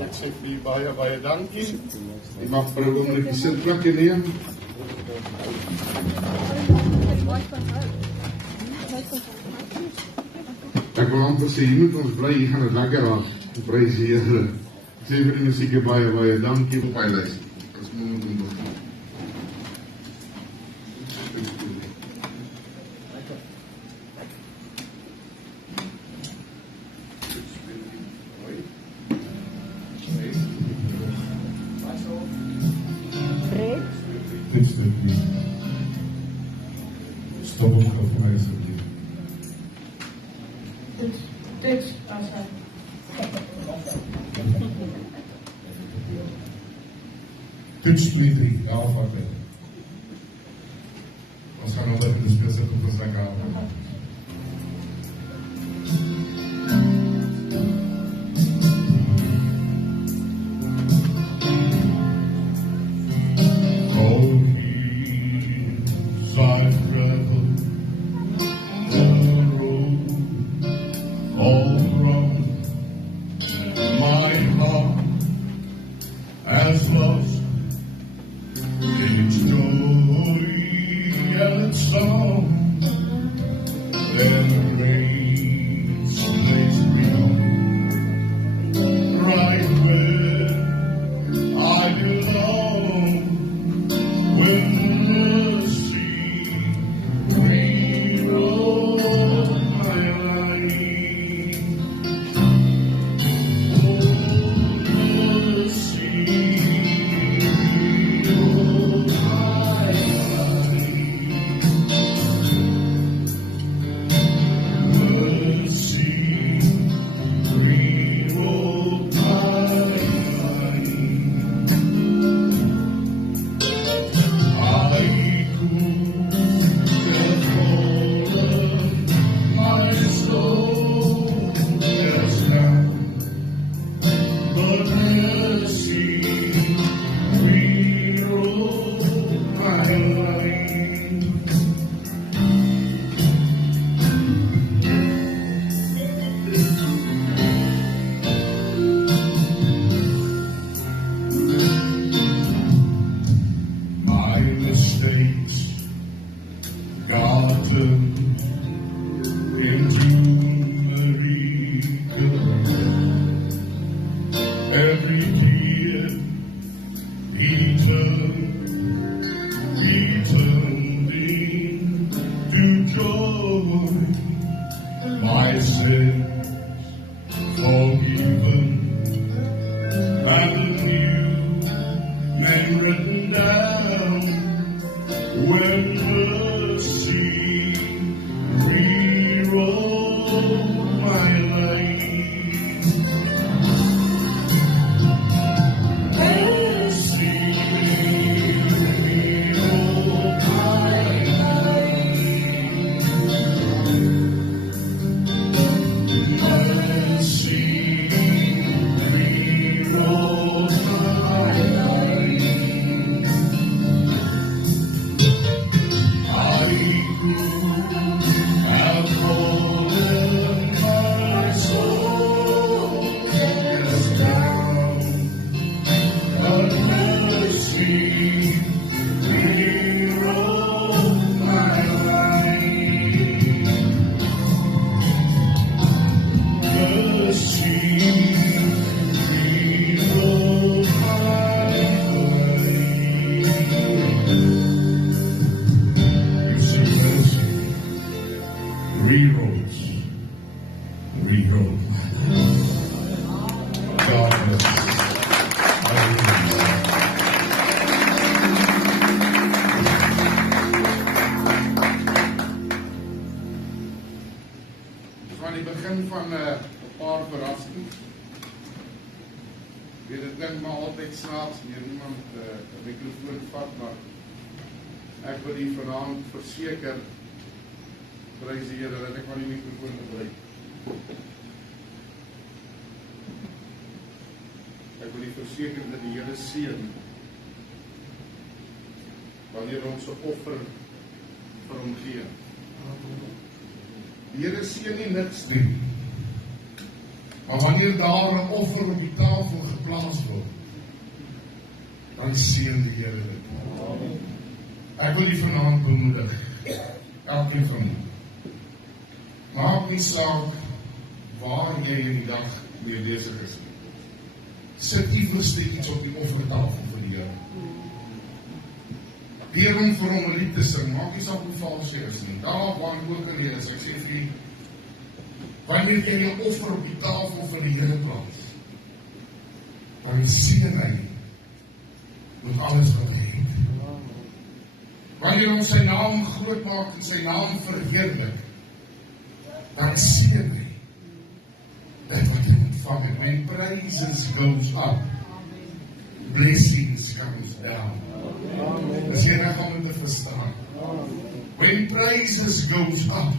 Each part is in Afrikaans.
Ek sê vir u baie dankie. U mag vir 'n oombliekie sitplekke neem. Ek wil amper sê, hier moet ons bly, hier gaan het lekker raak. Prys die Here. Ek sê vir die musieke baie dankie op my lys. As moet doen. Stop op vir my asseblief. Dit as hy. Toets 2-3, 11 wat. Ons gaan nog dit spesifiek op ons lekker aan. As lost in its story and its song, and the rains place me right where I belong. When the sea rewrote my life, the sea. Every tear he turned into joy. My sins forgiven and a new name written down. When mercy rewrote my life. Rewrote. God bless. Aan die begin van 'n paar verrassings. Dit klink maar altyd snaaks wanneer iemand 'n mikrofoon vat, maar ek wil u vanaand verseker, prys die Here, dat ek van die mikrofoon gebruik. Ek wil u verseker dat die Here seën wanneer ons 'n offer vir hom gee. Die Here sien nie niks nie. Maar wanneer daar 'n offer op die tafel geplaas dan seën die Here dit. Ek wil die vanaand bemoedig, elkeen van u. Maak nie saak waar jy in die dag mee besig is. Sit iewers iets op die offertafel vir die Here. Leer hom vir hom 'n lied te sing, maak nie saak hoe vals jy is nie. Daar waar ek ook in is, ek sê vir jy, wanneer jy 'n offer op die tafel vir die Here plaas, dan seën hy met alles wat hy het. Wanneer ons sy naam groot maak en sy naam verheerlik, dan seën hy dit wat jy ontvang het. When praises goes up, blessings comes down. Dis jy reg om te verstaan. When praises goes up,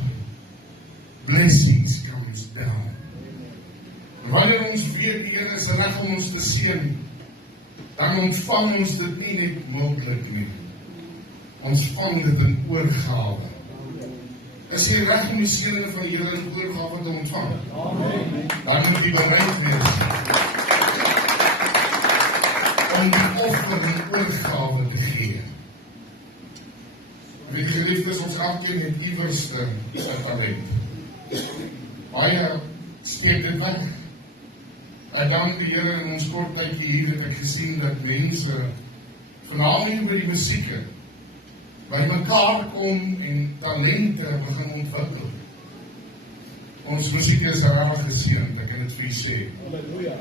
blessings comes down. Wanneer ons weet die Here is reg om ons te seën, dan ontvang ons dit nie net moontlik nie. Ons vang dit in oorgawe. Is jy reg om die seëninge van die Here in oorgawe te ontvang? Amen. Dan moet jy bereid wees om die offer in oorgawe te gee. Wie geliefdes, ons elkeen het iewers 'n talent. Baie steek dit weg. En dank die Here in ons kort tydjie hier het ek gesien dat mense, veral oor die musieke, by mekaar kom en talente begin ontwikkel. Ons musiek is raar geseënd, ek kan dit vir u sê. Halleluja.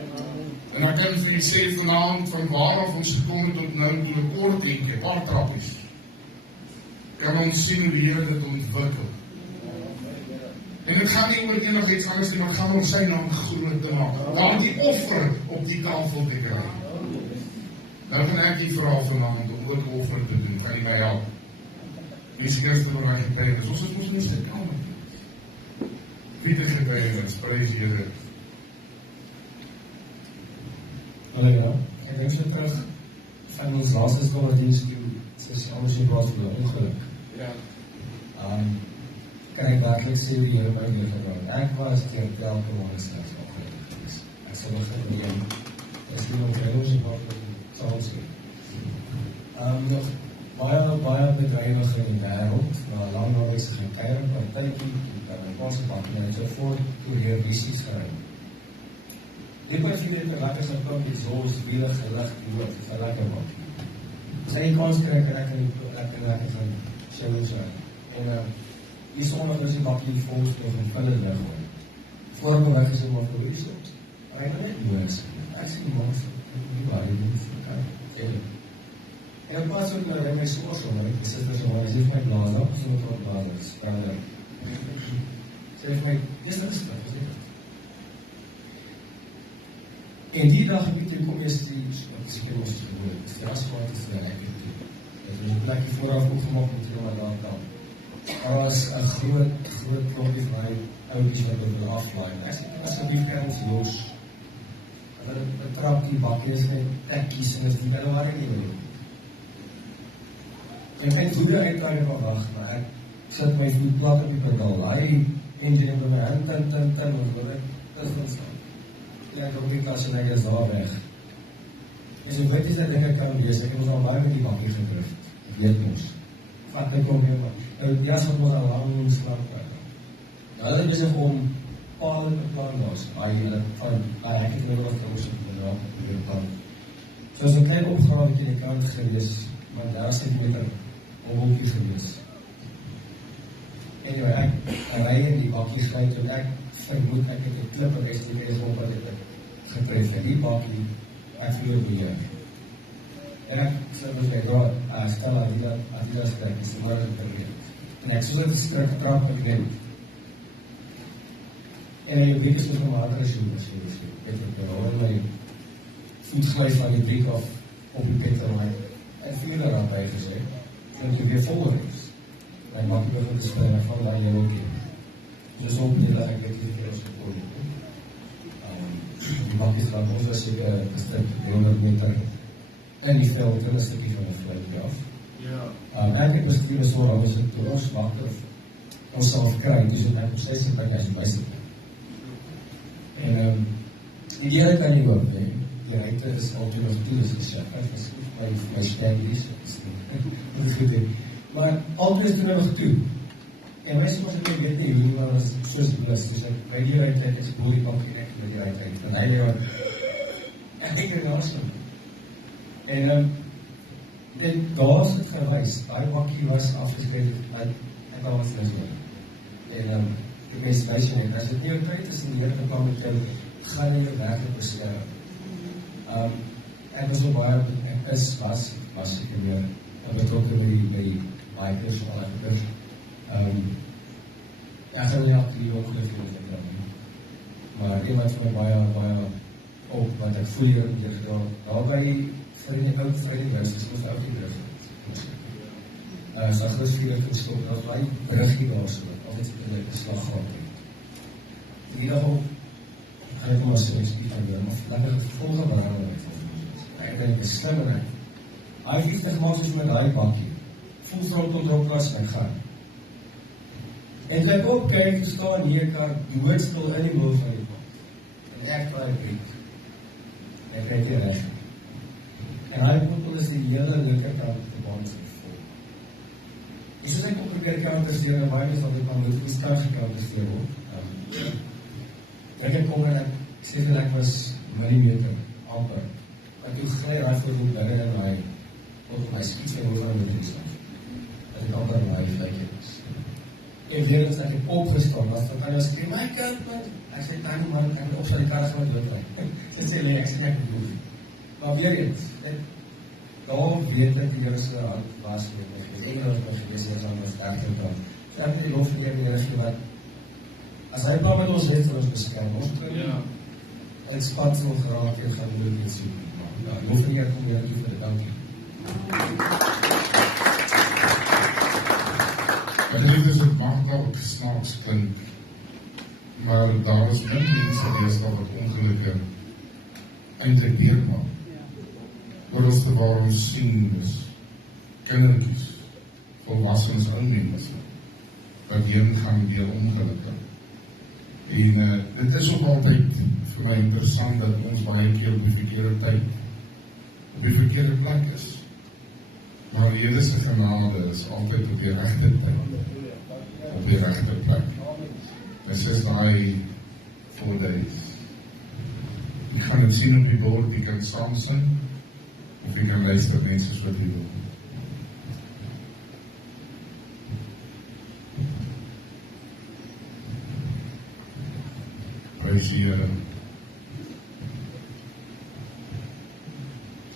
En ek kan vir u sê vanaand van waaraf ons gekom het tot nou toe 'n kort eentjie, paar trappies. Kan ons sien hoe die Here dit ontwikkel. En dit gaan nie oor enigiets anders nie, maar gaan ons sy naam groot te maak. Daar die offer op die tafel te kry. Nou kan ek die vra vanaand om ook 'n offer te doen, kan jy my help? Ons eerste door my getuienis, ons het ons nie sy kamer. Vierde getuienis, prys die Here. Halleluja, ek dink so terug van ons laaste skooldiens toe, spesiaal as jy was vir 'n ongeluk. Ja. Kan ek werklik sê hoe die Here my leergebring. Ek was teen elke maand slegs ongelukkig geweest. Ek sal begin neem, as jy nog heel ons wat sal sê. Nog baie bedrywiges in die wêreld, na lang nawees gaan kuier op 'n tydjie, dan 'n passe pak en so voort, toe hier visies gery. Dit was hier net 'n lekker se kom die zoos, wiele gelig, die is 'n lekker wat. Sy kans kry ek kan lekker gaan shows en die sondag is die bakkie vol stof en vulle weggooi. Voor my weg is maar vir wie so. Ek net moes. Ek sien mos nie baie nie. En pas ook na my skool, maar ek sê dis maar as jy my blaas op, so tot blaas. Sê my, dis net. En die dag het ek kom eens die skema gehoor. Die asfalt is daar ek het. Dit is 'n plekkie vooraf opgemaak met hulle daar dan. Daar was 'n groot klompie van my oudies wat wil aflaai. Ek sê asseblief kan ons los. Hulle betrap die bakkie is net tekkies en is nie binne waar nie wil. En my goede uitdaag verwag, maar ek sit my voet plat op die pedaal. Hy engine by my hand ten want ek dis van staan. Ja, ek op die klas en ek is daar weg. En so weet jy dat ek kan wees, ek het ons al baie met die bakkie gedrift. Ek weet ons. Vat my kom weer, nou die jas wat ons al lang slaap krijg. Nou, hulle besig om palen te plan was. Ek het nou wat ons op die plan. So is 'n klein opgave in die kant gewees, maar daar is net met 'n ongelukkie gewees. Anyway, ek ry in die bakkie skryf en ek vermoed ek het 'n klip en STV's op wat ek getref het. Die bakkie, ek vloer beheer. En ek sê met my draad, stel Adidas trek, is die woorde verleid. En ek soos het strik trap en glend. En ek weet is met my mater as jy ek het hoor my voet glijs van die briek af op die petrolijn. En vierde raad by gesê, dat jy weer vol is. En maak jy begin te springen van daar jy ook in. Dus op die dag ek weet jy vir ons gekoor. Die bakkies van ons was seker gestrik 300 meter in die veld, in een stukkie van die vluitje af. Ja. Elke bestuur is waar ons het door ons wakker of ons sal kry, dus het ek op 60 as jy bysit. En die Here kan nie hoop, die ruimte is altyd nog toe, is gesê, ek is my standies, dat is goed, maar altyd is toe nog toe, en my soms ek weet nie hoe, maar was soos blis, dus ek by die ruimte, ek is boel die pakkie, ek by die ruimte, en hy leeuw, ek denk er daar so, en daar is het gewys, die pakkie was afgeskreven, ek al was niks meer, en die mens wys jy net, as dit nie jou tyd is in die Here geplan met jou, gaan jy jou werklik beskerm. Ek was al baie, ek was ek meer betrokken by bikers, al ek gebeur. Ek gaan nie elke die ongeluk doen, maar iemand van my baie op, want ek voel hier in die gedaan, daarby vir die oud vriendinwis, is ons oud die brug. Is daar groot vierlijk gestop, dat was baie bruggie daar so, altijd in die slag gehad het. In ieder geval, gaan ek maar so expliek aan doen, maar lekker het volgende belangrijk van ons. Ek ben een beslimmerheid. Hy het iets gemaakt soos met die bakkie. Voel vrou tot oplas en gaan. En toe ek opkijk, staan hier kar doodstil in die middel van die pad. En ek waar ek breek. Ek krijg hier recht. En hy poepel is die hele linkerkant op die baan vol. En soos ek op probeer countersteer, en baie is dat ek kan moet staan gecountersteer word. Ek kom en ek sê dat ek was millimeter, amper. Ek toe glij raad voor die binnen en hy, tot my skiet van over aan die slag. Dat ek amper in my vlijkje was. En weer is dat ek opgestaan was, dan kan jy sê, my kind, man. Ek sê, Tani man, ek moet opstaan die karre gaan doodrij. Sy sê, nee, ek sê, ek moet doen. Maar weer eens, daar weet ek die Heere sy hand was met my gewees. Engel het my gewees, en dan was daar te dan. So ek moet die lof neer, die Heere sê, wat, as hy pa met ons het, vir ons beskerm, ons kan uit spansel geraak, en gaan moeilijk iets doen. Ja, lof neer, kom hier toe vir die dankie. Ek weet is het mag dalk snaaks klink, maar daar is min mense deesdae wat ongelukke eintlik deurmaak. Oorals te waar ons sien is kindertjies, volwassens ou mense, wat heen gaan deur ongelukke. En dit is ook altyd vir my interessant dat ons baie keer op die verkeerde tyd, op die verkeerde plek is. Maar die Here se genade is altyd op die regte tyd, op die regte plek. Hy sê daai 4 days. Jy gaan het sien op die bord, jy kan saam sing, of jy kan luister mense wat jy wil. Praise die Here.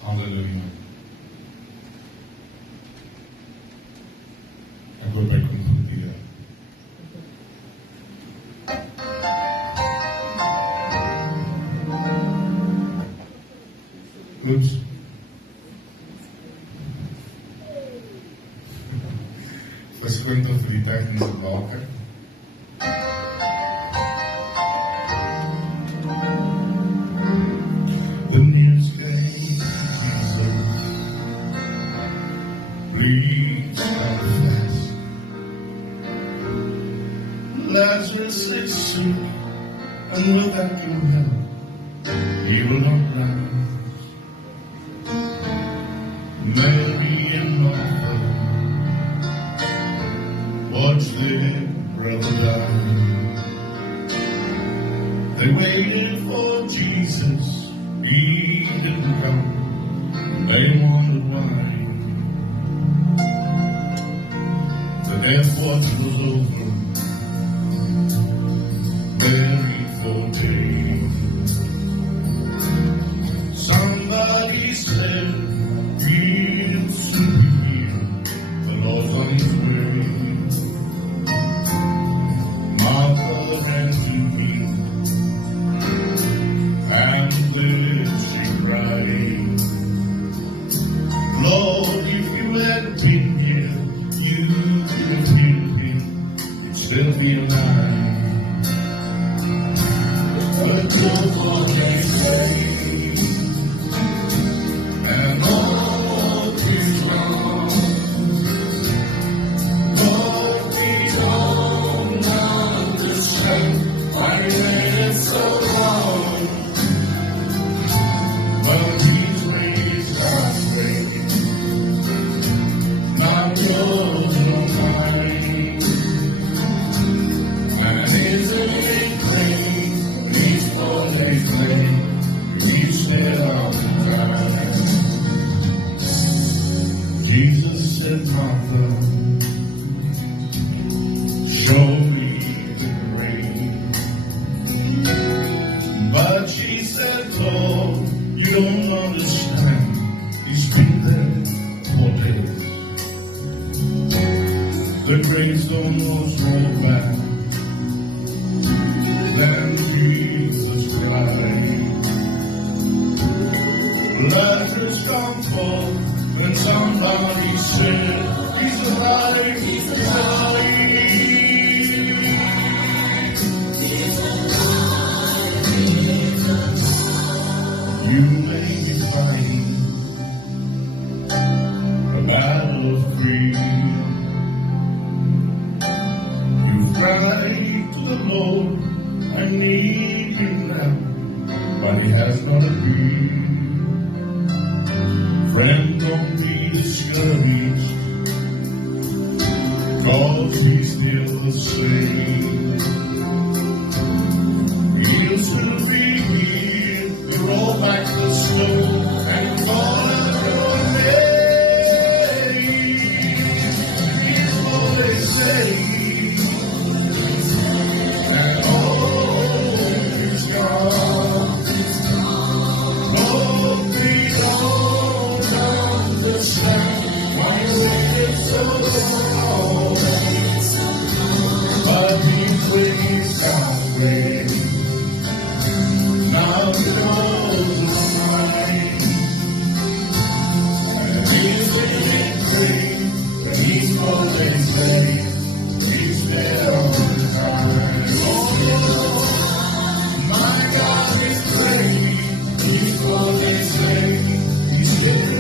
Halleluja. Ek wil by konfronteer. Goed. Verskoon tot vir die tegniese waker. The news came, Jesus reached out fast. Lazarus is sick, and without your help, he will not rise. Mary and Martha watched their brother die. They waited for Jesus, he didn't come. They wondered why. The death watch was over, buried for days. Somebody said, "He'll soon be here, the Lord's on his way." Martha ran to him, and clearly she cried, "Lord, if you had been here, you could have healed him, still be alive." But don't forget to say, and all is wrong. Lord, we don't understand why it's so wrong. don't understand these people for days. The grace almost rolled back. Then Jesus Christ. Lazarus come forth, and somebody said, He's alive, He's alive. You may be fighting a battle of greed. You cry to the Lord, I need Him now, but He has not agreed. Friend, don't be discouraged, 'cause He's still the same. He'll still be here to roll back the snow and call out your name. He's always saying, and hope is gone. Hope we don't understand why we're so long. But He waits our way. Now He knows the mind. And He's in victory, and He's always ready. He's there all the time. Oh, my God is ready. He's always ready. He's there.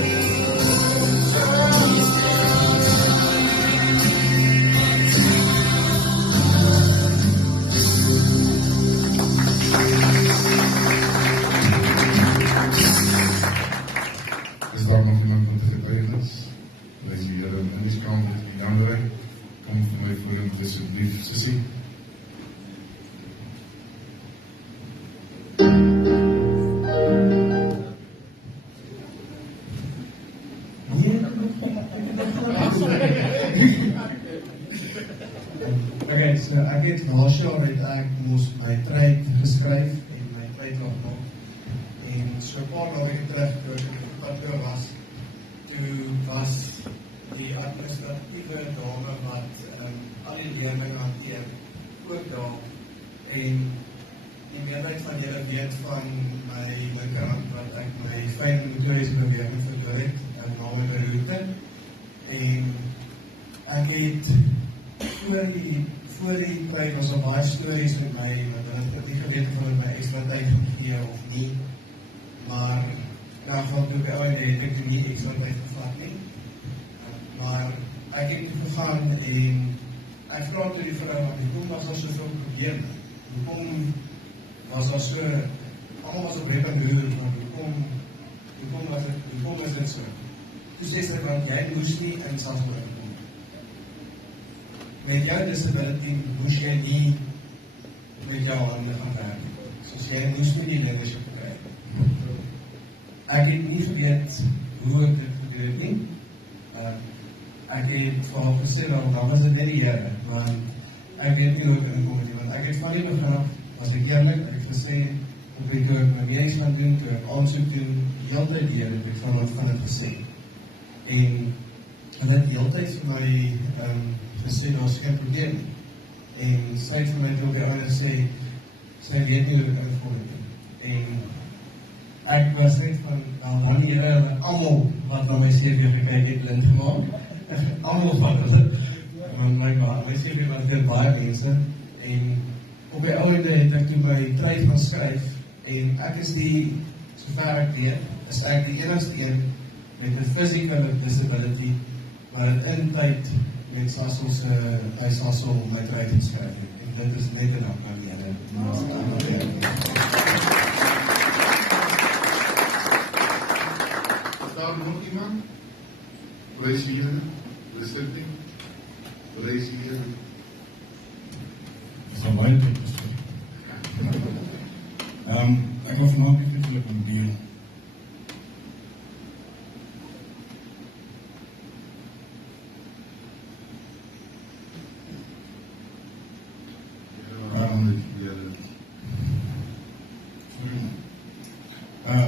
Is daar nog iemand met de getuigenis is? Wij zien hier in die kamer, in die andere. Kom voor mij voor hem, alsjeblieft, Sissie. Okay, so ek het laas jaar het ek moes my tryd geskryf en my tryd nog nog. En so 'n paar dae terug toe ek op kantoor was, toe was die administratiewe dame wat al die leerlinge hanteer ook daar. En die meerderheid van julle weet van my linkerhand wat ek my 5 metode beweging verloor het na my route. En ek het voor die tyd was al baie stories met my, want hulle het nie geweet van my extra tyd gegee of nie. Maar in elk geval toe by oude het ek toe nie extra tyd gevat nie. Maar ek het toe gegaan en ek vraag toe die vrou, hoekom was daar soveel probleme? Hoekom was daar so, allemaal was op rep en roer, hoekom is dit so? Toe sê sy, want jy moes nie in Sarsburg kom. Met jou disability moes jy nie met jou hande gaan werk. Soos jy moes nie die leadership krijg. Ek het nie geweet hoe ek dit gedoen nie. Ek het vir haar gesê, dan was dit net die Here, want ek weet nie hoe ek inkom nie, want ek het van die begin af, was ek eerlik, ek het gesê, toe ek my medies gaan doen, toe ek aansoek doen, die hele tyd die Here, het ek van het gesê. En hulle het die hele tyd vir my gesê, daar is geen probleem. En sy het vir my toe by ouder sê, sy weet nie hoe ek inkom nie. En ek was net van, dan die Here, allemaal wat na my CV gekyk het, blind gemaakt. Allemaal van hulle. Want my CV was weer baie mense. En op die oude het ek toe my tryd gaan skryf. En ek is die, sover ek weet, is ek die enigste een met een physical disability, maar het in tyd met Sassel my tryd geskryf het. En dit is net en aan die Here. Is daar nog iemand? Prijs hier, restricting. Prijs hier. Dat is al baie tyd gesê. Ek wil vanavond eintlik een deel.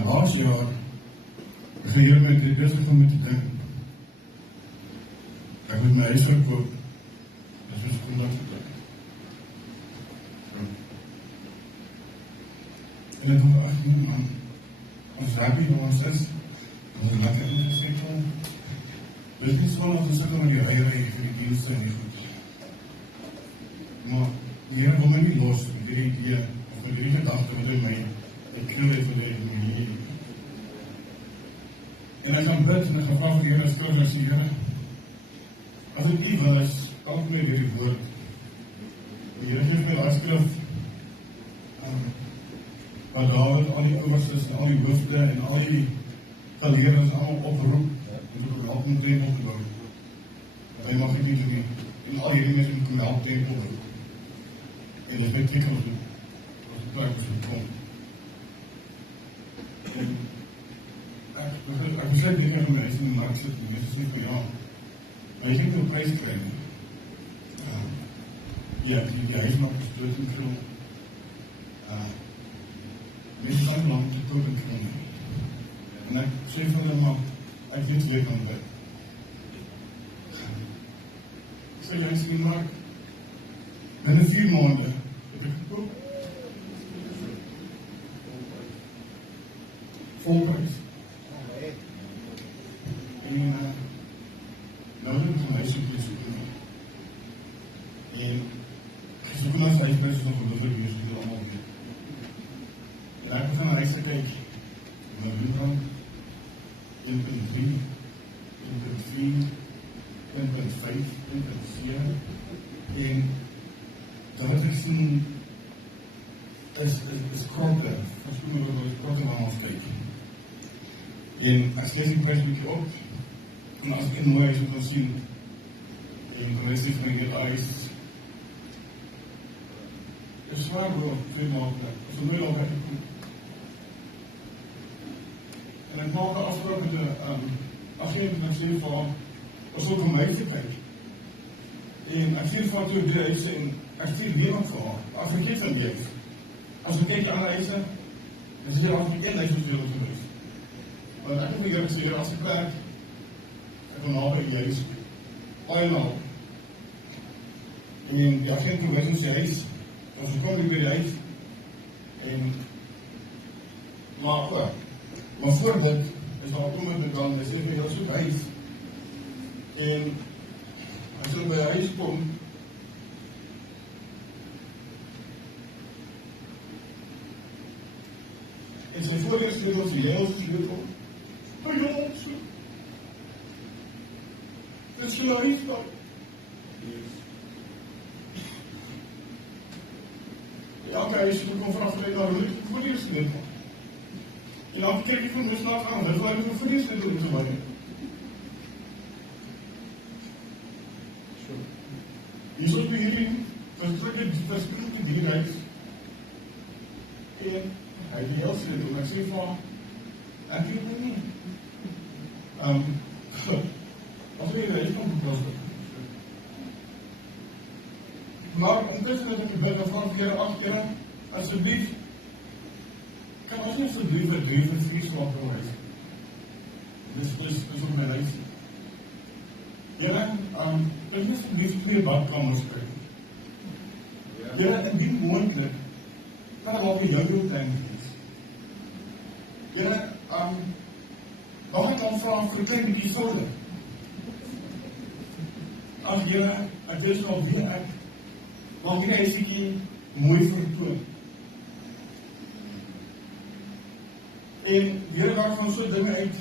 Laas jaar geheer met die bezig om met die ding. Ek moet my huis verkoop. Dis ons kom dat het. En ek dink, ach nee man, ons happy waar ons is, ons laat ek nie gesê kom. Dis nie so dat ons sikkel met die eierij vir die dienste en die goed. Maar die Here wil my nie los met hierdie idee, of met hierdie gedachte wat hy my knul het wat hy my nie. En as ek bid en ek gevraag vir die Here stil, en ek sê, Here, as ek nie wil is, help my weer die woord. Die Here geef my die skrif, waar David al die ouerstes en al die hoofde en al die geleerdes allemaal oproep om te kom help om tempel te bou. Hy mag het nie doen nie. En al hierdie mense moet kom help tempel bou. En dit is my teken op die plek is gekom. En ek besluit nie meer om my huis in die markt sit nie. Mense sê van ja, maar jy kan nie prijs kry nie. Ja, die huismarkt is dood en grond. Mense zijn lang te koop en kroon. En ek sê van hulle, maar ek weet leek aan dit. Ek sê, jy is in die markt. Binnen 4 maanden het ek gekoop. Volprijs. En nou het ek my huis op die soeken. En gesoeken as huisprijs is nog geloof wees, die allemaal weet. En ek begin huis te kyk, na Lubrand, 1.3, 1.4, 1.5, 1.7, en dat wat ek sien, is krotte, krotte waar ons kyk. En ek slees die prijs bykie op, en as ek een mooi huis kan sien, en kan hy sê van die hele huis, is zwaar bro, 2 maanden, as ek nooit al heb ek goed. En ek maak een afspraak met die agent en ek sê van, ons wil kom huis te kyk. En ek sê van 2 huise en ek stuur niemand vir haar. As ek geen van die huis. As ek kyk aan die huise, dan sê as ek 1 huis moet deel op die huis. Want ek moet hier sê, as ek werk, ek wil na by die huis, baie na. En die agent probeer ons die huis, ons kom nie by die huis, en maar voor dit is daar kom met bekan, hy sê vir jou soek huis, en as jy by huis kom, en sy voorlees sleutel, sy leeuwse sleutel, by ons so, dis vir huis dan, elke huis moet kom vanaf die daar, moet ek voorlees sleutel, en dan kyk ek van moes na gaan, dis waar ek vir die sleutel moet maak. Hier is op die hierin, verskil die dierhuis, en hy het die heel sleutel, en ek sê van, ek weet dit nie. As jy die huis kan beplas. Maar intussen het ek die bid van Here, ag Here, asseblief, kan ons nie asseblief 3 vir 4 slaap in huis. Dis op my huis. Here, ek moet asseblief 2 badkamers kry. Here, indien moontlik, kan ek al by jou tuin wees. Here, mag ek dan vra vir 'n klein bietjie sorge? Ag Here, ek is al weer ek, want die huisiekie mooi vertoon. En Here waarvan so dinge uit,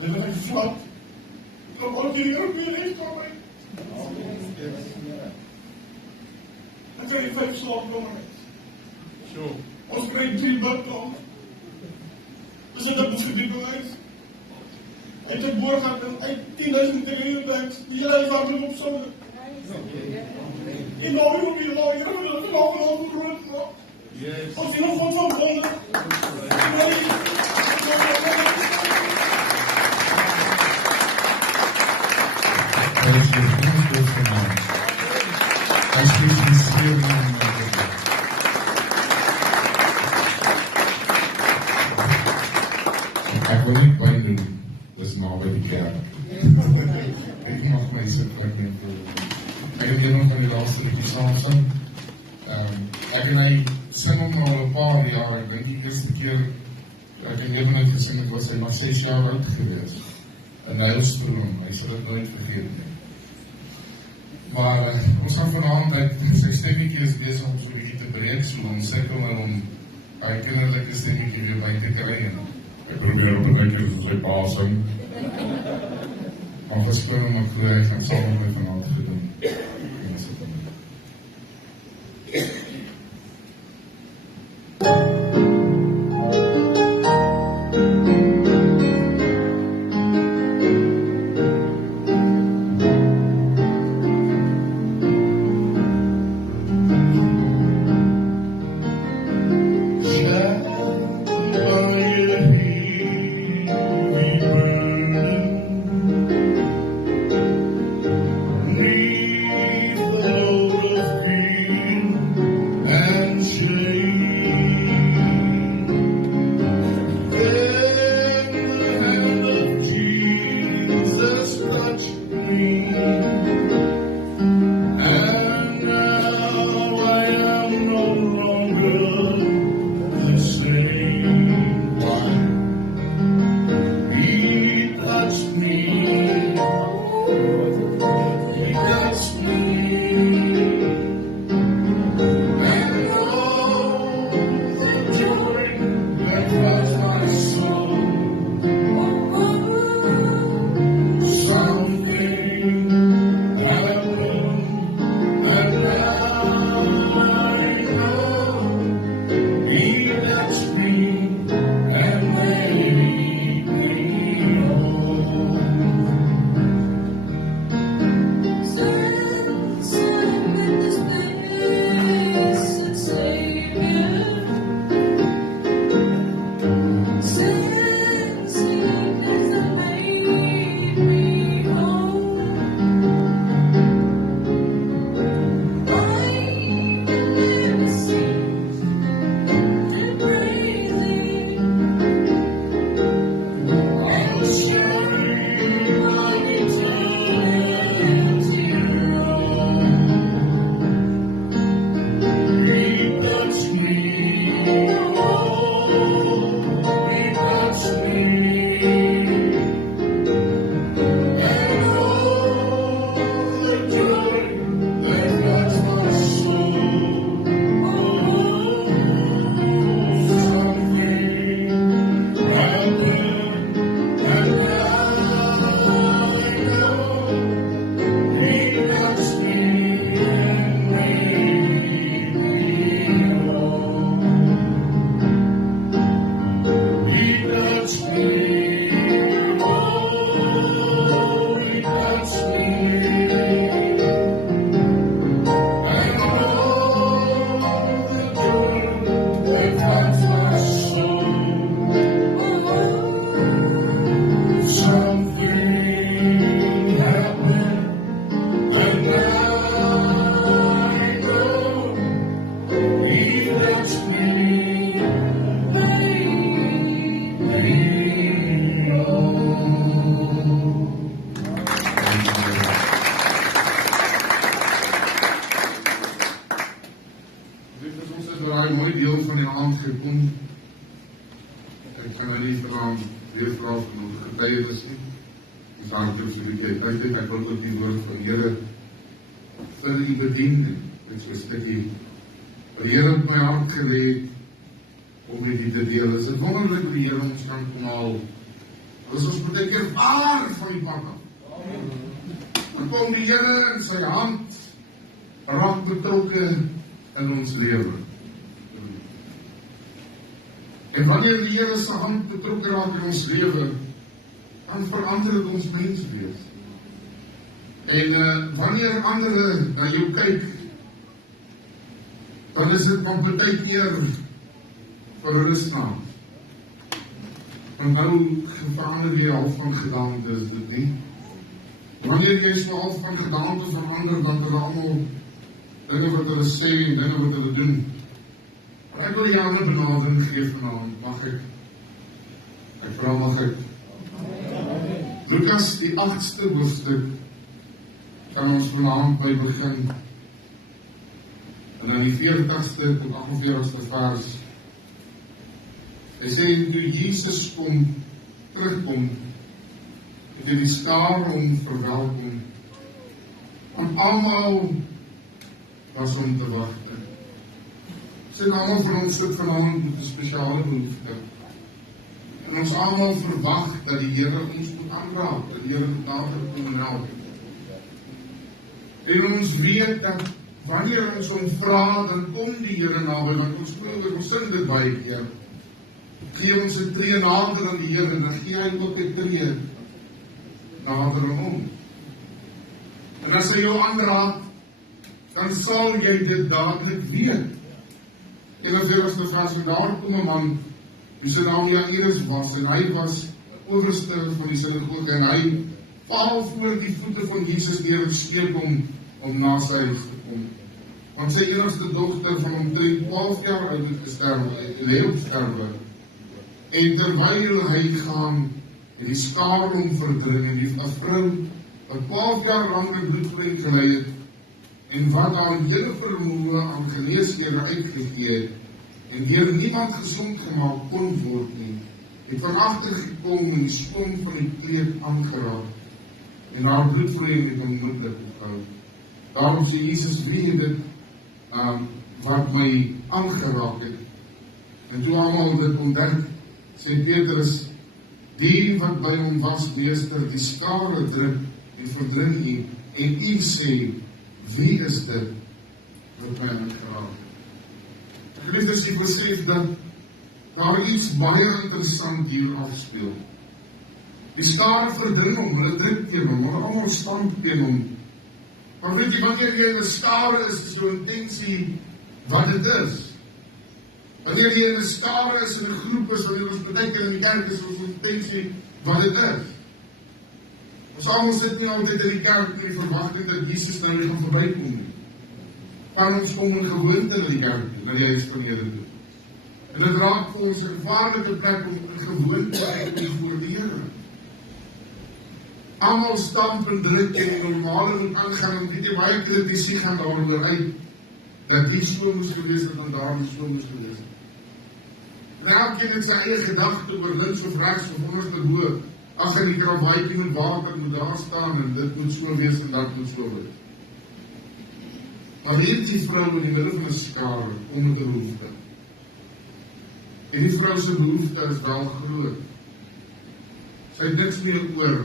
dit wat ek vat, dan word die Here weer huis van my. Ek kry 5 slaapkamers. So, Ons kry 3 badkamers. Dis het ek moes gedoen by huis. Uit die boor gaan uit 10.000 teleurbanks, die hele huis hardloop op sonde. En nou wil jy nou, Here wil dit nou groot maak. yes. Ons hier van sonde. Ek wil nie pyn doen, dis naby die kerk. Ek mag my sit wat neem vir. Ek het een van die laaste liedjies saam sing. Ek en hy sing hom al 'n paar jaar, ek dink die eerste keer, ek het even net gesing, het was hy maar 6 jaar oud gewees. En hy sal dit nooit vergeet nie. Maar ons gaan vanavond uit, sy stemmetjie is besig om so 'n bietjie te breek, so ons sirkel maar om hy kinderlike stemmetjie weer by te kry en ek probeer op 'n tydjie soos sy pa sing. Maar verspil hom ek glo hy gaan saam met my vanavond gedoen. Ek wil ook die woord van die Here vir die bediening, met so 'n stukkie, wat die Here op my hart gelê het, om met die te deel. Is dit wonderlik hoe die Here ons kan kom haal. As ons baie keer waar van die pad af. Dan kom die Here in sy hand, raak betrokke in ons lewe. En wanneer die Here se hand betrokke raak in ons lewe, dan verander dit ons menswees. En wanneer ander na jou kyk, dan is dit van baie keer vir hulle staan. Want nou verander jy half van gedaante, is dit nie? Wanneer jy so half van gedaante verander, dan hulle almal dinge wat hulle sê en dinge wat hulle doen. Maar ek wil jou 'n benadering gee vanaand, mag ek Ek vra mag ek. Lukas die 8ste hoofstuk kan ons vanaand by begin. En in die 40ste tot 48ste vers. Hy sê, toe Jesus terugkom, het hy die skare hom verwelkom. En almal was om te wagte. Sê almal van ons sit vanaand met 'n spesiale behoefte. En ons almal verwag dat die Here ons moet aanraak, dat die Here moet nader kom en help. En ons weet dat wanneer ons hom vra, dan kom die Here naby, want ons glo ons sing dit baie keer. Gee ons 'n tree nader aan die Here, en dan gee hy ook 'n tree nader aan hom. En as hy jou aanraak, dan sal jy dit dadelik weet. En as jy was en daar kom 'n man, die sy naam Jairus was, en hy was owerste van die sinagoge, en hy val voor die voete van Jesus neer en steek hom om na sy huis te kom. Want sy enigste dogter van omtrent 12 jaar oud het sterwe. En terwyl hy gaan, en die skare hom verdring, en die vrou wat 12 jaar lang met bloedvlek gelei het, en wat haar hele vermoë aan geneesmiddele uitgegee het, en deur niemand gesond gemaak kon word nie, het van agter gekom en die spon van die kleed aangeraak, en haar bloedvloeiing het onmiddellik opgehou. Daarom sê Jesus, wie het dit wat my aangeraak het? En toe almal dit ontdek, sê Petrus, die wat by hom was, meester, die skare druk en verdring u, en u sê, wie is dit wat my aangeraak het? Geliefdes, jy besef dat daar iets baie interessant hier afspeel. Die skare verdring hom, hulle druk teen hom, hulle almal stamp teen hom. Maar weet jy, wanneer jy in 'n skare is jou intensie wat dit is. Wanneer jy in 'n skare is, in 'n groep is, wanneer ons beteken in die kerk is, ons intensie wat dit is. Ons almal sit nie altyd in die kerk met die verwagting dat Jesus nou nie gaan verbykom nie. Maar ons kom in gewoonte na die kerk, na die huis van die Here toe. En dit raak vir ons 'n gevaarlike plek om in gewoonte te wees voor die Here. Almal stamp en druk en die normale moet aangaan, en weet jy, baie kritisie gaan daaroor uit, dat die so moes gewees het, en daar nie so moes gewees het. En elkeen het sy eie gedagte oor links of rechts of onderste bo, ag en die krawaaitjie met water moet daar staan, en dit moet so wees, en dat moet so wees. Maar hier is die vrou in die middel van 'n skare, om met 'n behoefte. En die vrou se behoefte is wel groot. Sy het niks meer oor,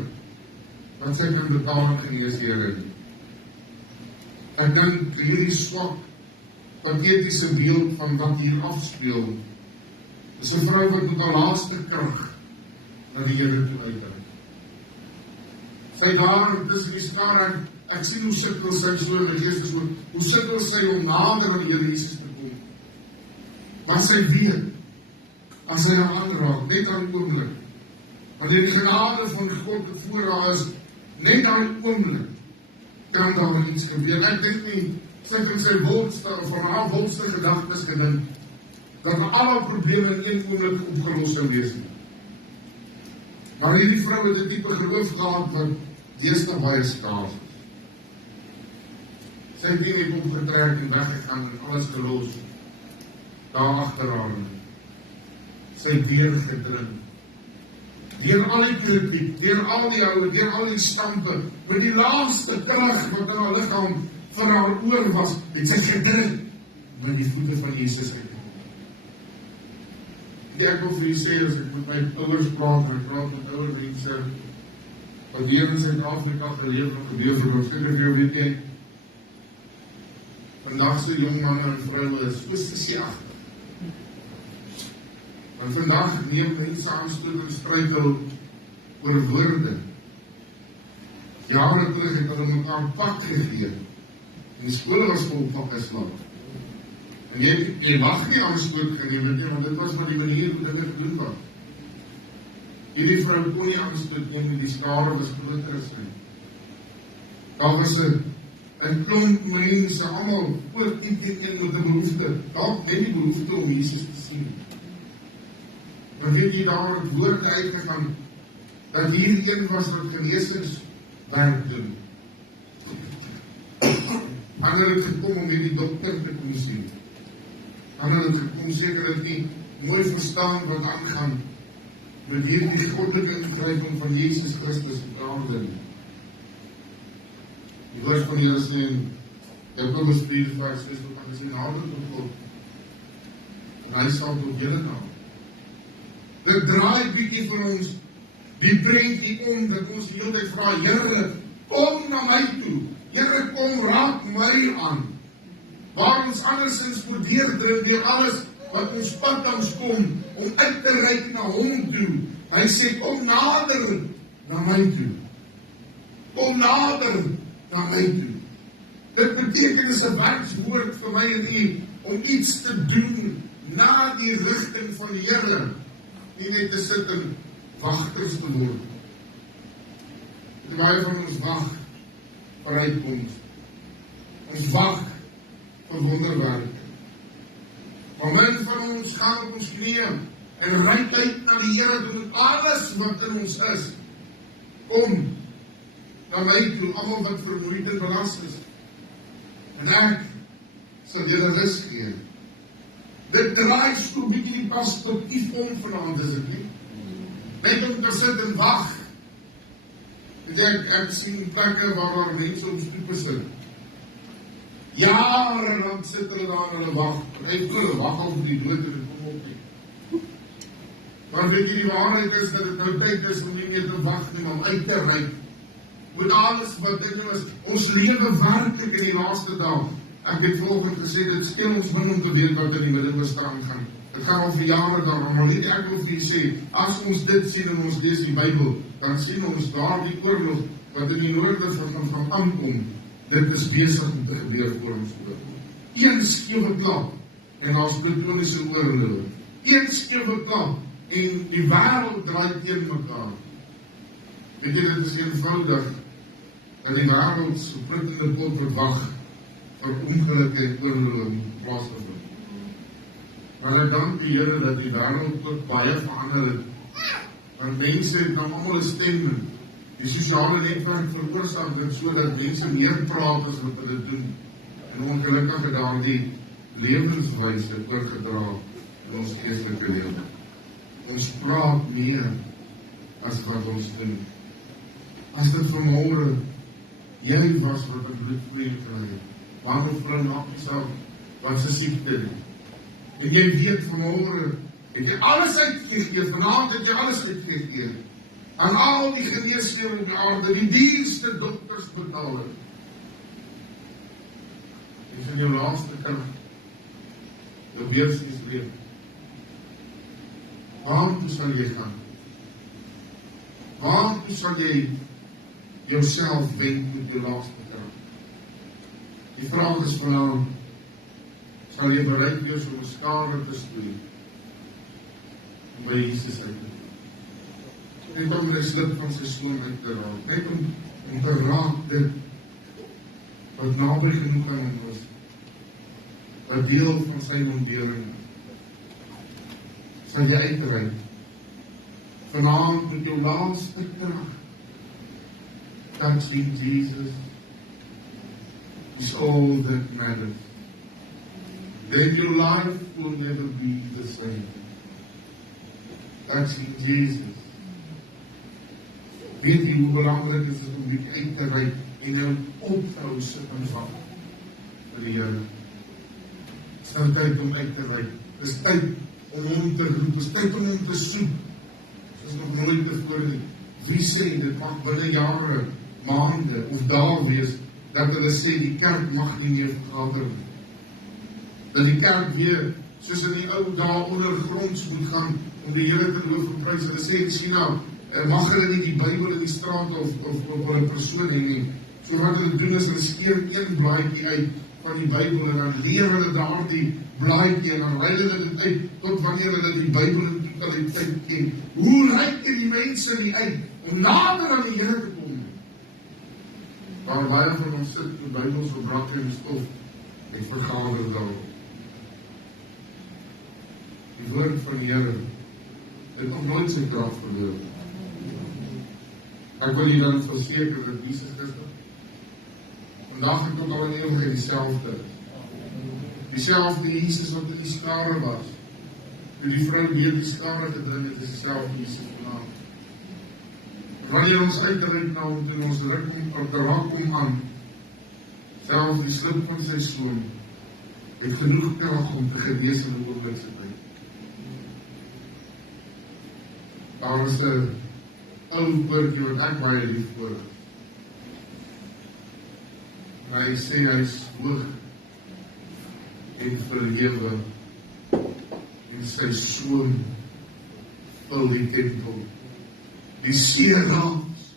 wat sy kan betaal en geneesheer. Ek dink hierdie swak, patetiese beeld van wat hier afspeel, is 'n vrou wat met haar laaste krag na die Here toe uitreik. Sy daar tussen die skare, ek sien hoe sukkel sy so in die gees, hoe sukkel sy om nader aan die Here Jesus te kom. Maar sy weet, as sy nou aanraak, net aan die oomblik, wanneer die genade van God voor haar is, net aan die oomblik, kan daar iets gebeur. Ek dink nie, sy kan sy wildste, of van haar wildste gedagtes gedink, dat alle probleme in een oomblik opgelos kan wees. Maar hierdie vrou het 'n diepe geloof gehad, wat deesdae baie skaars is. Sy het nie opgetrek en weggegaan en alles gelos, daar agter haar. Sy het weer gedring. Deur al die kritiek, deur al die oude, deur al die stampe, met die laaste krag wat in haar liggaam vir haar oor was, het sy gedring met die voete van Jesus uit. Ek wil vir u sê, as ek met my ouers praat, en ek praat met ouer mense, wat hier in Suid-Afrika geleef en gebeur vir ons, ek vir jou weet jy, vandag so jong manne en vrouwe is so sisieagtig. Want vandag neem mense aanstoot en struikel oor woorde. Jare terug het hulle mekaar pak gegee, en die skole was vol pak geslaap. En jy mag nie aanstoot geneem het, want dit was van die manier hoe dit gedoen was. Hierdie vrou kon nie aanstoot neem, die skare was groter as sy. Daar was 'n klomp mense, almal ook een met 'n behoefte, dalk net die behoefte om Jesus te sien. Maar weet jy daar het woorde uitgegaan, dat hier een was wat geneesingswerk doen. Ander het gekom om hierdie dokter te kom sien. Ander het gekom seker dat nie mooi verstaan wat aangaan met hierdie goddelike ingryping van Jesus Christus op aarde. Die woord van die Here sê in Jakobus 4 vers 6 dat hy sê nader tot God en hy sal tot julle naam. Dit draai bietjie vir ons die prentjie om dat ons die hele tyd vra, Here, kom na my toe. Here, kom raak my aan. Waar ons andersins moet deurdring deur alles wat ons pad langs kom om uit te reik na hom toe. Hy sê, kom nader na my toe. Kom nader na my toe. Dit beteken is 'n werkswoord vir my en u om iets te doen na die rigting van die Here. Nie net te sit en wagters te word. Die baie van ons wag vir uitkoms. Ons wag vir wonderwerke. Maar min van ons gaan op ons knieë en reik uit na die Here toe met alles wat in ons is. Kom na my toe, almal wat vermoeid en belas is. En ek sal julle rus gee. Dit draai so bietjie die perspektief om vanaand, is dit nie? Net om te sit en wag. Ek sien plekke waar daar mense op stoepe sit. Jare lang sit hulle daar en hulle wag. Hulle wag al vir die dood en dit kom op nie. Maar weet jy, die waarheid is dat dit nou tyd is om nie meer te wag nie, om uit te reik. Moet alles wat in ons, ons lewe werklik in die laaste dag. Ek het vanoggend gesê, dit stel ons min om te weet wat in die Midde-Ooste aangaan. Dit gaan al vir jare daar, maar net ek wil vir julle sê, as ons dit sien en ons lees die Bybel, dan sien ons daar die oorlog wat in die noorde van aankom. Dit is besig om te gebeur voor ons oor. Een skewe klap en daar's tektoniese oorloë. Een skewe klap en die wêreld draai teen mekaar. Weet jy, dit is eenvoudig dat die wêreld so prikkende pot wat wag vir ongelukke en oorloë plaas te vind. Maar ek dank die Here dat die wêreld ook baie verander het. Want mense het nou almal 'n stem. Die sosiale netwerk veroorsaak dit sodat mense meer praat as wat hulle doen. En ongelukkig het daardie lewenswyse oorgedra in ons geestelike lewe. Ons praat meer as wat ons doen. As dit vanmôre jy was wat 'n bloedvloei kry, waarom vra maak jy self wat se siekte nie? En jy weet vanmôre het jy alles uitgegee, vanaand het jy alles uitgegee. Aan al die geneesheer op die aarde, die duurste dokters betaal het. Dit is in jou laaste krag, jou weersinslewe. Waartoe sal jy gaan? Waartoe sal jy jouself wend met jou laaste krag? Die vraag is vanaand, sal jy bereid wees om 'n skare te stoei om by Jesus uit te kom? Net om die slip van sy soon uit te raak. Net om te raak dit wat naby genoeg aan hom was. Wat deel van sy ontbering is. Sal jy uitreik. Vanaand met jou laaste krag. Touching Jesus is all that matters. Then your life will never be the same. Touching Jesus. Weet jy hoe belangrik is dit om bietjie uit te reik en jou ophou sit en wag vir die Here. Dit is nou tyd om uit te reik. Dit is tyd om hom te roep. Dit is tyd om hom te soek. Dit is nog nooit tevore. Wie sê dit mag binne jare, maande of dae wees dat hulle sê die kerk mag nie meer vergader nie. Dat die kerk weer soos in die ou dae ondergronds moet gaan om die Here te loof en prys. Hulle sê miskien nou mag hulle nie die Bybel in die straat of op 'n persoon hê nie. So wat hulle doen is hulle skeer een blaadjie uit van die Bybel en dan leer hulle daardie blaadjie en dan ry hulle dit uit tot wanneer hulle die Bybel in totaliteit ken. Hoe reik die mense nie uit om nader aan die Here te kom? Waar baie van ons sit met Bybels op brakke en stof en vergader daar. Die woord van die Here het nog nooit sy krag verloor. Ek wil hier dan verseker dat Jesus Christus vandag en tot al in eeuwigheid dieselfde is. Dieselfde Jesus wat in die skare was. Toe die vrou weer die skare gedring het, is dieselfde Jesus vanavond. Wanneer ons uitreik na hom, doen ons raak hom aan, selfs die slip van sy soon, het genoeg krag om te genees in die oomblikse tyd. Daar is 'n ou burgie wat ek baie lief voor. Hy sê hy is hoog en verhewe en sy soon vul die tempel. Die seeraams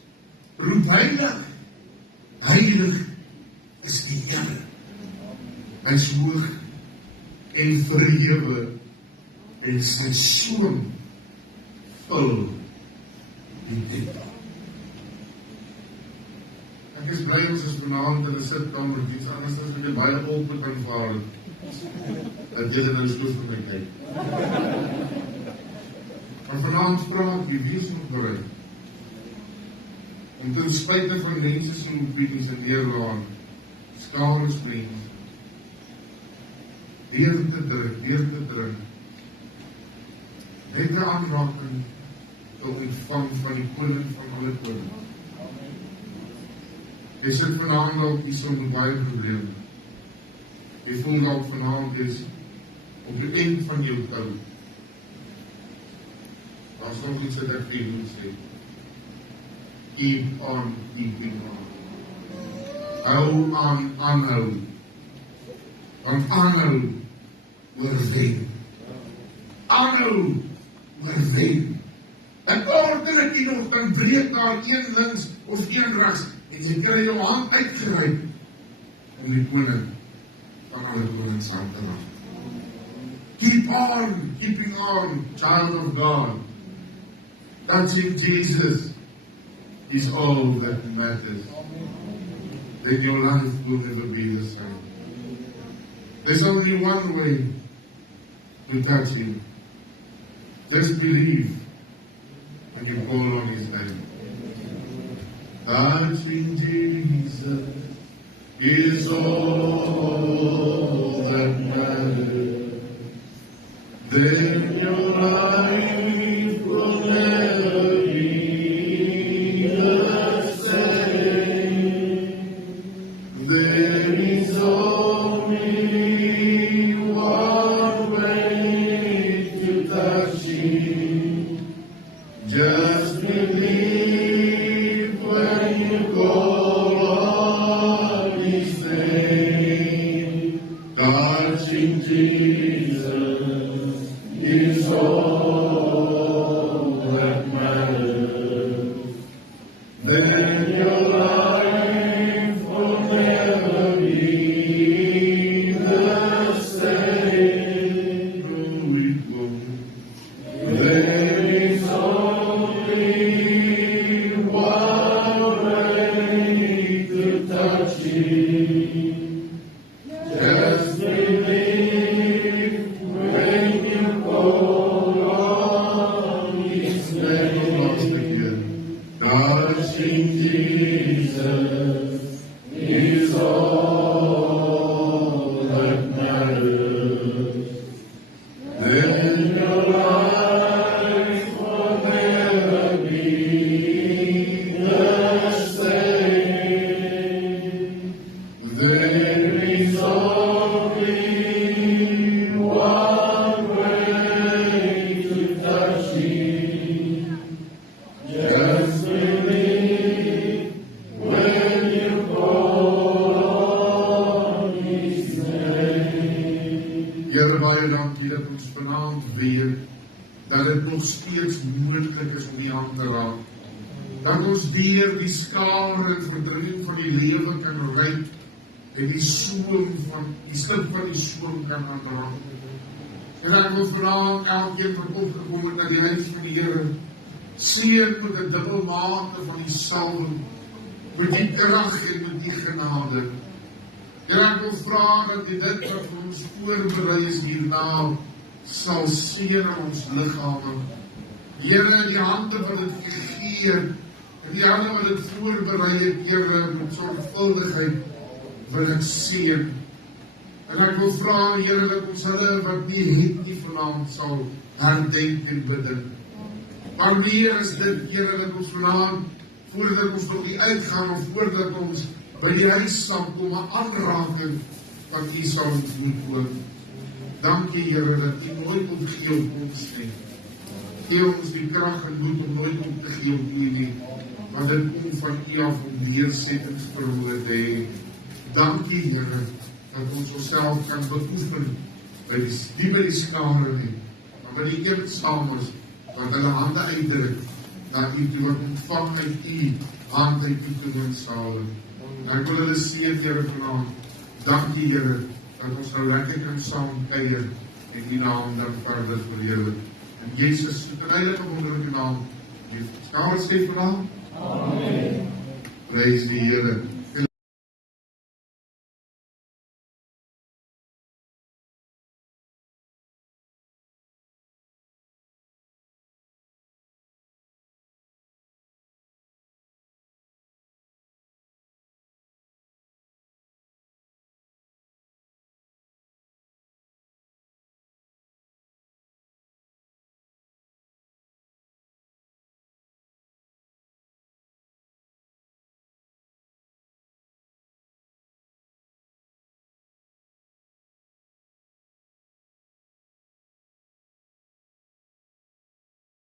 roep heilig, heilig is die Here. Hy is hoog en verhewe en sy soon vul die tempel. Ek is bly ons is vanavond in 'n sitkamer of iets anders as met baie pulpit aanvaar dat jy nou so vir my kyk. Maar vanavond vra ek wie is nog bereid om ten spyte van mense se opinies en neerlaan, skades mense, neer te druk, net 'n aanraking te ontvang van die koning van alle konings. Jy sit vanavond dalk hier met baie probleme. Jy voel dalk vanavond is op die eind van jou tou. Daar is nog iets wat ek vir jou moet sê. Keep on keeping on. Hou aan aanhou. Want aanhou oorwin. Aanhou oorwin. En ordelijk hier nog, dan breek daar een links of een rechts. En jy kry jou hand uitgereik om die koning van alle konings aan te raak. Keep on, keeping on, child of God. Touching Jesus is all that matters. Then your life will never be the same. There's only one way to touch Him. Just believe when you call on His name. Touching Jesus is all that matters. Then your life will never be the same. There is only one way to touch Him. Just believe when you call on His name. Touching Jesus is all that matters. Then your life will never be the same. No, it won't. There is only one way to touch Him. Just believe when you call on His name. Touching Jesus is all that matters. Then your life will never be the same. There is only one way to touch Him. Just believe when you call on His name. Here baie dankie dat ons vanaand weet dat dit nog steeds moontlik is om die hand te raak. Dat ons deur die skare en verdringing van die lewe kan ryk en die soem van die slip van die soem kan aanraak. En ek wil vanaand elkeen wat opgekom het na die huis van die Here seën met 'n dubbelmate van die salwing, met die krag en met die genade. En ek wil vra dat dit wat vir ons voorberei is hierna sal seën in ons liggame, Here in die hande wat dit gegee het, en die hande wat dit voorberei het, Here, met sorgvuldigheid wil ek seën. En ek wil vra, Here, dat ons hulle wat nie het nie vanaand sal herdenk en bedink. Maar meer is dit, Here, dat ons vanaand, voordat ons nog nie uitgaan, of voordat ons by die huis sal kom, 'n aanraking wat U sal ontmoet ook. Dankie, Here, dat U nooit ontgee op ons nie. Gee ons die krag en moed om nooit op te gee op U nie, want dit kom van U af om neersettingsvermoë te hê. Dankie, Here, dat ons onsself kan beoefen by die skare nie, maar by die eemsamers, wat hulle hande uitdruk, dat U toe wat ontvang uit U, hand uit U toe ontsalen. Ek wil hulle seën, Here, vanaand. Dankie, Here, dat ons nou lekker kan saam kuier en U naam dan verder verheerlik. En Jesus, se heilige wonderlike naam, die skare sê vanaand. Amen. Prys die Here.